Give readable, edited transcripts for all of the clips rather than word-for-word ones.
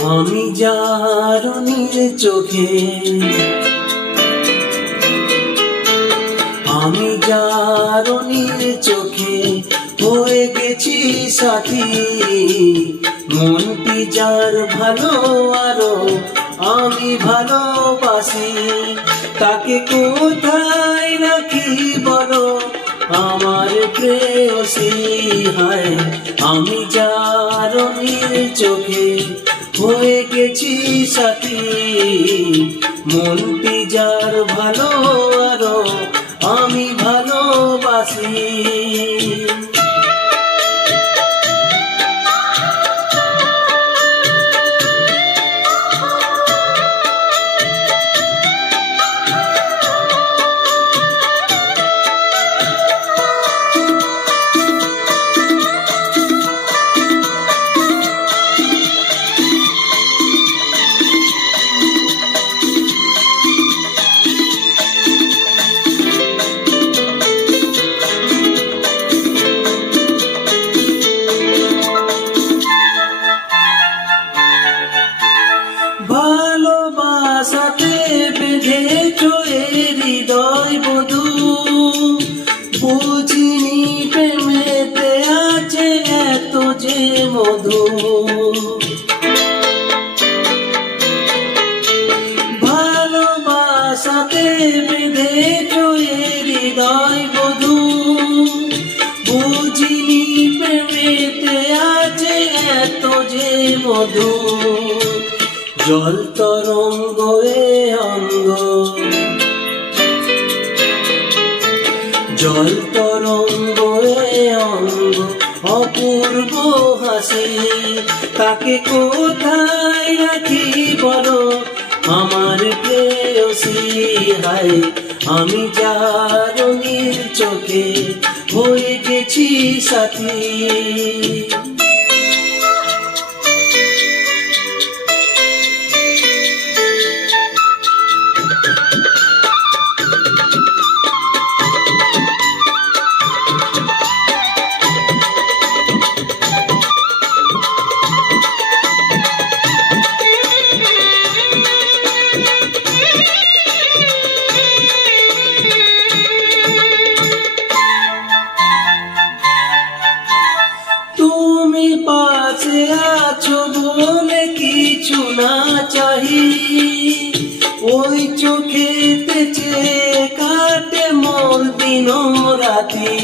আমি যার নীল চোখে, আমি যার নীল চোখে হয়ে গেছি সাথী। মনটি যার ভালো আরো আমি ভালোবাসি, তাকে কোথায় রাখি বলো আমার প্রেয়সী। হায় আমি যার নীল চোখে হয়ে গেছি সাথী। মনটি যার ভালো আরো আমি ভালোবাসি। ভালোবাসাতে বেঁধেছ এ হৃদয় বধূ, বুঝিনি প্রেমেতে আছে এত যে মধু। ভালোবাসাতে বেঁধেছ এ হৃদয় বধূ, বুঝিনি প্রেমেতে আছে এত যে মধু। জল তরঙ্গ এ অঙ্গ, জল তরঙ্গ এ অঙ্গ অপূর্ব হাসি। তাকে কোথায় রাখি বলো আমার প্রেয়সী। হায় আমি যার নীল চোখে হয়ে গেছি সাথী। তুমি পাশে আছো বলে কিছু না চাহি, ওই চোখেতে চেয়ে কাটে মোর দিন রাতি।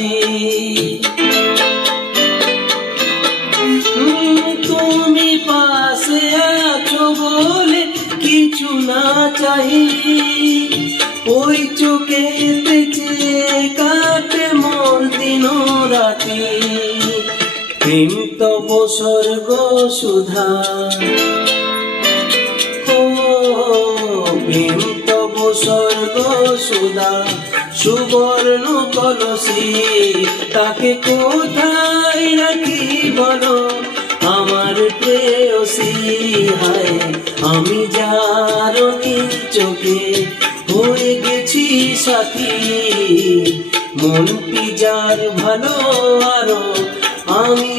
তুমি পাশে আছো বলে কিছু না চাহি, ওই চোখেতে চেয়ে কাটে মোর দিন রাতি। প্রেম তব স্বর্গ সুধা, ও প্রেম তব স্বর্গ সুধা সুবর্ণ কলসী। তাকে কোথায় রাখি বলো আমার প্রেয়সী। হায় আমি যার নীল চোখে হয়ে গেছি সাথী। মনটি যার ভালো আরো আমি